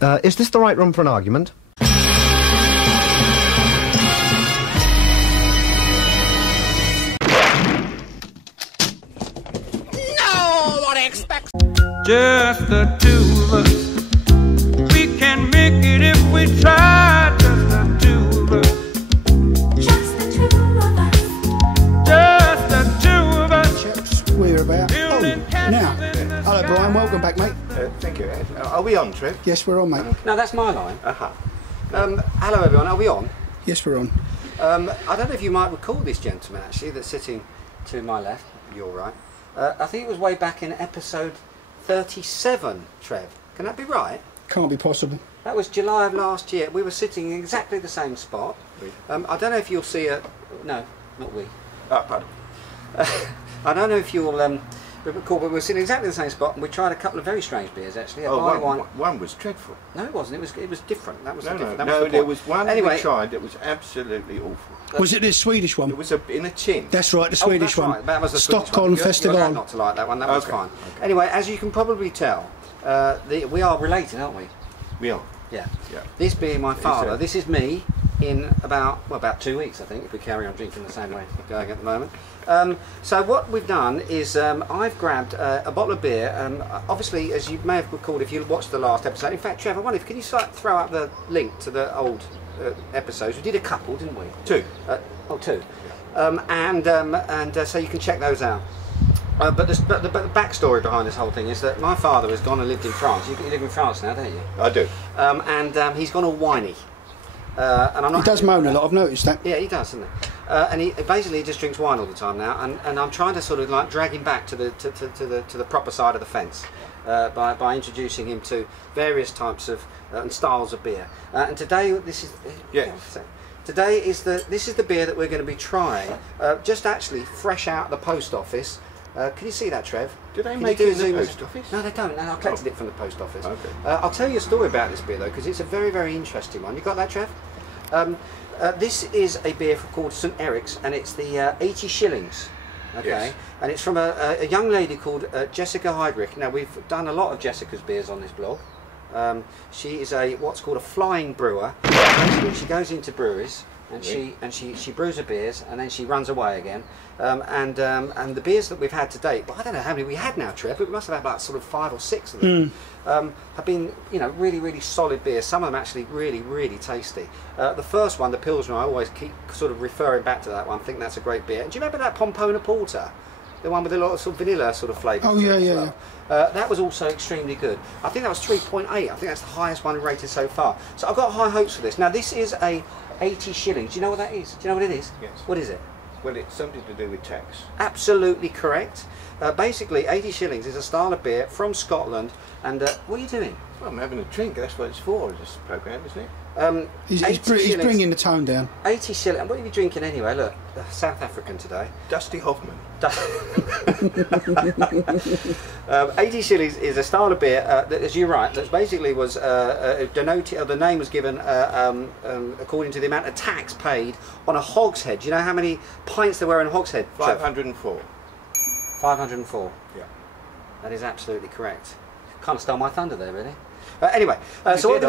Is this the right room for an argument? No one expects. Just the two of us. We can make it if we try. Just the two of us. Just the two of us. Just the two of us. Chaps, we're about. Oh, now. Hello, Brian. Welcome back, mate. Thank you, Ed. Are we on, Trev? Yes, we're on, mate. No, that's my line. Hello, everyone. Are we on? Yes, we're on. I don't know if you might recall this gentleman, actually, that's sitting to my left. You're right. I think it was way back in episode 37, Trev. Can that be right? Can't be possible. That was July of last year. We were sitting in exactly the same spot. I don't know if you'll see a... No, not we. Pardon. I don't know if you'll recall, but we were sitting exactly the same spot, and we tried a couple of very strange beers, actually. One was dreadful. No, it wasn't. It was different. That was different. There was one we tried that was absolutely awful. Was it the Swedish one? It was in a tin. That's right, the Swedish one. Right. That was the Swedish Stockholm one. Festival. You're not to like that one. That was fine. Okay. Anyway, as you can probably tell, we are related, aren't we? We are. Yeah. This being my father, this is me in about 2 weeks, I think, if we carry on drinking the same way we're going at the moment. So what we've done is I've grabbed a bottle of beer. Obviously, as you may have recalled if you watched the last episode. In fact, Trevor, I wonder if can you throw out the link to the old episodes? We did a couple, didn't we? Two. Two. So you can check those out. But the backstory behind this whole thing is that my father has gone and lived in France. You live in France now, don't you? I do. He's gone all whiny. And I'm not. He does moan a lot. I've noticed that. Yeah, he does, doesn't he? And he basically just drinks wine all the time now. And I'm trying to sort of like drag him back to the proper side of the fence by introducing him to various types of and styles of beer. And today this is Today this is the beer that we're going to be trying. Just actually fresh out of the post office. Can you see that, Trev? Do they make it in the post office? No, they don't. No, I collected it from the post office. Okay. I'll tell you a story about this beer, though, because it's a very, very interesting one. You got that, Trev? This is a beer called St Eriks, and it's the 80 shillings. Okay. Yes. And it's from a young lady called Jessic Heidrich. Now, we've done a lot of Jessica's beers on this blog. She is what's called a flying brewer. Basically, she goes into breweries and she brews her beers and then she runs away again. And the beers that we've had to date, well, I don't know how many we had now, Trev, but we must have had like sort of 5 or 6 of them. Have been, really, really solid beers. Some of them actually really, really tasty. The first one, the Pilsner, I always keep sort of referring back to that one. I think that's a great beer. And do you remember that Pompona Porter? The one with a lot of sort of vanilla sort of flavour. Oh, yeah. That was also extremely good. I think that was 3.8. I think that's the highest one rated so far. So I've got high hopes for this. Now, this is a 80 shillings. Do you know what that is? Do you know what it is? Yes. What is it? Well, it's something to do with tax. Absolutely correct. Basically, 80 shillings is a style of beer from Scotland. And what are you doing? Well, I'm having a drink. That's what it's for, this programme, isn't it? He's bringing the tone down. 80 shillings. And what are you drinking anyway? Look, South African today. Dusty Hoffman. 80 shillings is a style of beer that, as you're right, that basically was denoted, or the name was given according to the amount of tax paid on a hogshead. Do you know how many pints there were in a hogshead? 504. 504. Yeah. That is absolutely correct. Kind of stole my thunder there, really. Anyway, so what we're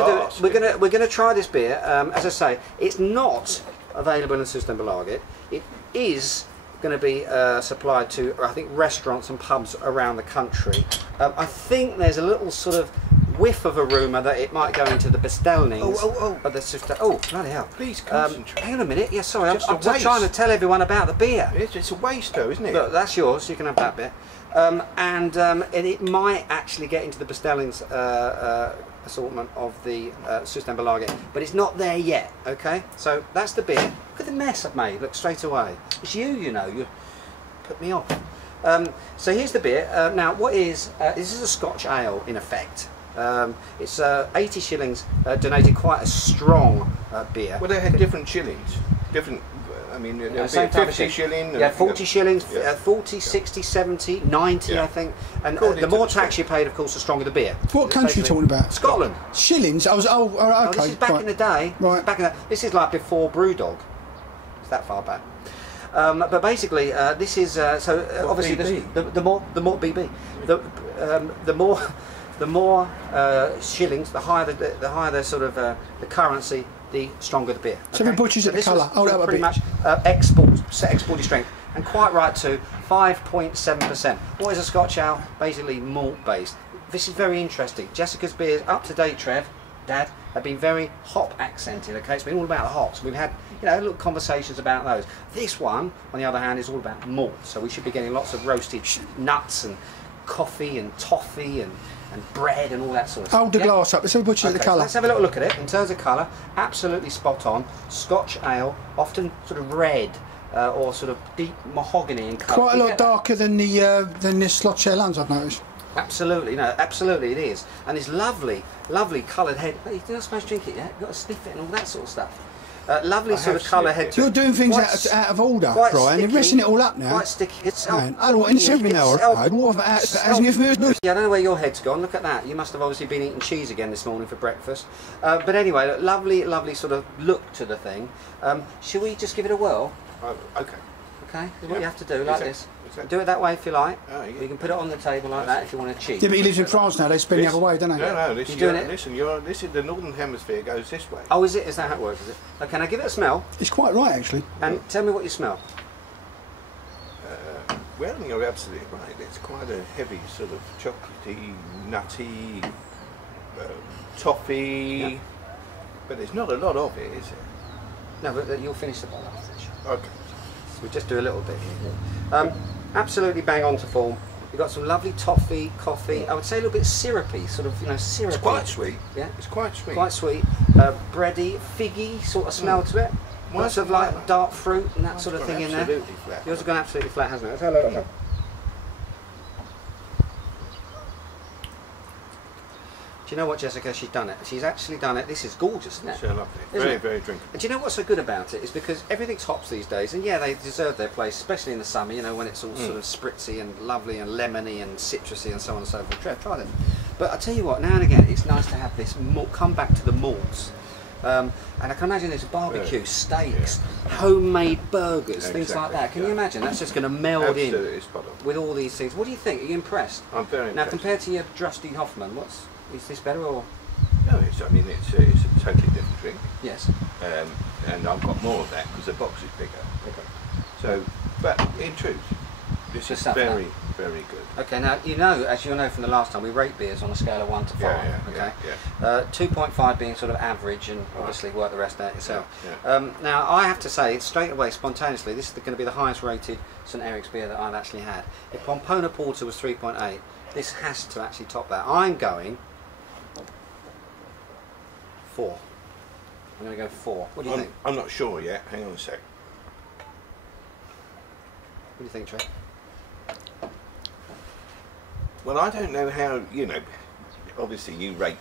going to do, we're going to try this beer. As I say, it's not available in the Systembolaget. It is going to be supplied to, I think, restaurants and pubs around the country. I think there's a little sort of whiff of a rumour that it might go into the bestellings. Oh, bloody hell. Please concentrate. Hang on a minute. Yeah, sorry, I'm trying to tell everyone about the beer. It's a waste, though, isn't it? Look, that's yours. You can have that bit. And it might actually get into the bestellings assortment of the Systembolaget, but it's not there yet. Okay, so that's the beer. Look at the mess I've made. Look, straight away. It's you know. You put me off. So here's the beer. Now, what is this? Is a Scotch ale in effect. It's 80 shillings. Donated quite a strong beer. Well, they had different shillings. Different. I mean, same 50 shilling. Yeah, 40 shillings, 40, 60, 70, 90, I think. And the more tax you paid, of course, the stronger the beer. What country are you talking about? Scotland. Shillings? Okay. Oh, this is back in the day. Right. This is like before Brewdog. It's that far back. But basically, this is obviously the more BB, the more the more shillings, the higher the sort of the currency, the stronger the beer. So the butchers at the this colour. was Hold up a pretty bit. much exported strength, and quite right too. 5.7%. What is a Scotch ale? Basically malt based. This is very interesting. Jessica's beers, up to date, Trev, Dad, have been very hop accented. Okay, it's been all about the hops. We've had, you know, little conversations about those. This one, on the other hand, is all about malt. So we should be getting lots of roasted nuts and coffee and toffee and bread and all that sort of stuff. Hold the glass up. Let's have a butcher at the So colour. let's have a little look at it. In terms of colour, absolutely spot on. Scotch ale, often sort of red or sort of deep mahogany in colour. Quite a You lot get that? darker than the Scotch ale ones, I've noticed. Absolutely, no, absolutely it is. And this lovely, lovely coloured head. Hey, you're not supposed to drink it yet. You've got to sniff it and all that sort of stuff. Lovely sort of colour head. You're doing things out of order, Brian. You're messing it all up now. Quite sticky. It's Man, I don't want any something now. Yeah, I don't know where your head's gone. Look at that. You must have obviously been eating cheese again this morning for breakfast. But anyway, look, lovely, lovely sort of look to the thing. Shall we just give it a whirl? Okay. Okay, that's what you have to do, like this. Is that- Do it that way if you like. Oh, yeah. You can put it on the table like that if you want to cheat. Yeah, but he lives in France now. They spin the other way, don't they? No, this You're is doing it? listen. This is the northern hemisphere goes this way. Oh, is it? Is that how it works? Is it? Okay, now give it a smell It's quite right, actually. and tell me what you smell. Well, you're absolutely right. It's quite a heavy sort of chocolatey, nutty, toffee, Yeah. but there's not a lot of it, is it? No, but you'll finish the bottle after this. Okay. We just do a little bit here. Absolutely bang on to form. You've got some lovely toffee, coffee. I would say a little bit syrupy, sort of, you know, syrupy. It's quite sweet. Yeah, It's quite sweet. quite sweet. Bready, figgy sort of smell to it. Lots of like dark fruit and that sort of thing in there. Absolutely flat. Yours has gone absolutely flat, hasn't it? Let's have a look. Do you know what, Jessica? She's done it. She's actually done it. This is gorgeous, isn't it? So lovely. Isn't Very, it? very drinkable. And do you know what's so good about it is because everything's hops these days, and yeah, they deserve their place, especially in the summer. You know, when it's all sort of spritzy and lovely and lemony and citrusy and so on and so forth. Trev, try them. But I tell you what, now and again, it's nice to have this malt, come back to the malts. And I can imagine there's barbecue, steaks, homemade burgers, things like that. Can you imagine? That's just going to meld Absolutely in spot on. with all these things. What do you think? Are you impressed? I'm very Now, impressed. compared to your Drusty Hoffman, is this better or? No, it's a totally different drink. Yes. And I've got more of that because the box is bigger. So, but in truth, this Good is stuff, very, very good. Okay, now you know, as you know from the last time, we rate beers on a scale of 1 to 5. Yeah, okay. 2.5 being sort of average, and obviously work the rest out yourself. Yeah. Now I have to say, straight away, spontaneously, this is going to be the highest rated St Eriks beer that I've actually had. If Pompona Porter was 3.8, this has to actually top that. I'm going 4. I'm going to go 4. What do you think? I'm not sure yet. Hang on a sec. What do you think, Trey? Well, I don't know how, you know, obviously you rate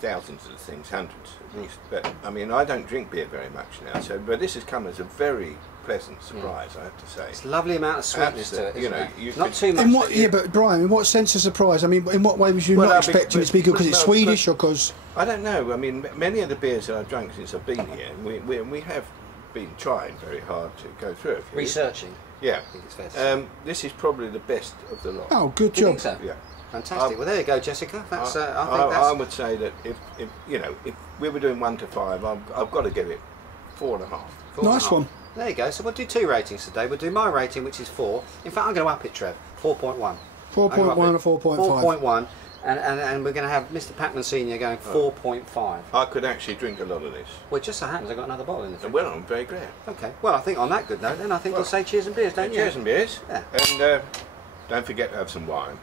thousands of things, hundreds at least, but I mean, I don't drink beer very much now, so, but this has come as a very pleasant surprise, I have to say. It's a lovely amount of sweetness to it, You isn't know, it? you Not could- too much. In what, yeah, but Brian, in what sense of surprise? I mean, in what way was you Well, not because- expecting it to be good? Because it's no, Swedish or because... I don't know, I mean, many of the beers that I've drunk since I've been here, and we have been trying very hard to go through a few. Researching. Yeah. I think it's fair to say. This is probably the best of the lot. Oh, good Do you job. think so? Yeah. Fantastic. Well, there you go, Jessica. That's. I think I that's. would say that if you know, if we were doing 1 to 5, I've got to give it 4.5. 4.5. Nice one. There you go. So we'll do 2 ratings today. We'll do my rating, which is 4. In fact, I'm going to up it, Trev. 4.1. 4.1 or 4.5. 4.1. And we're going to have Mr. Patman Senior going 4.5. I could actually drink a lot of this. Well, it just so happens I've got another bottle in the fridge. Well, I'm very glad. Okay. Well, I think on that good note, then I think we'll say cheers and beers, don't you? Cheers and beers. Yeah. And don't forget to have some wine.